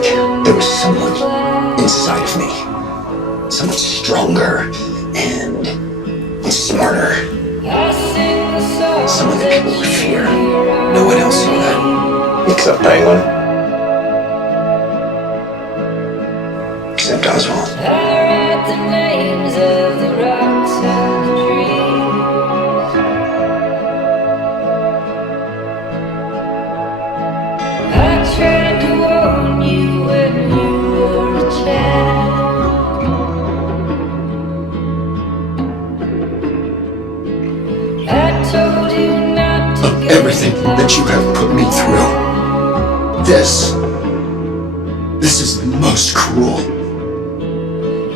like there was someone inside of me. Someone stronger and smarter. Someone that people would fear. No one else saw that. Except Penguin. Except Oswald. Of everything that you have put me through, this is the most cruel.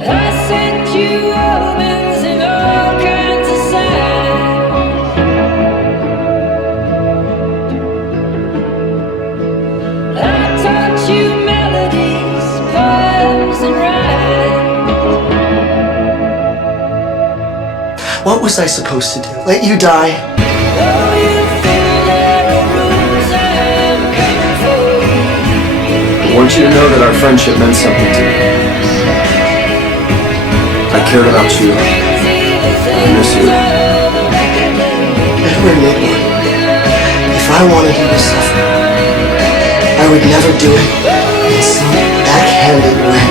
I sent you omens and all kinds of signs. I taught you melodies, poems, and rhymes. What was I supposed to do? Let you die? Oh, you feel there are rules I'm coming for you. I want you to know that our friendship meant something to me. I cared about you. I miss you. Edward Nygma, if I wanted you to suffer, I would never do it in some backhanded way.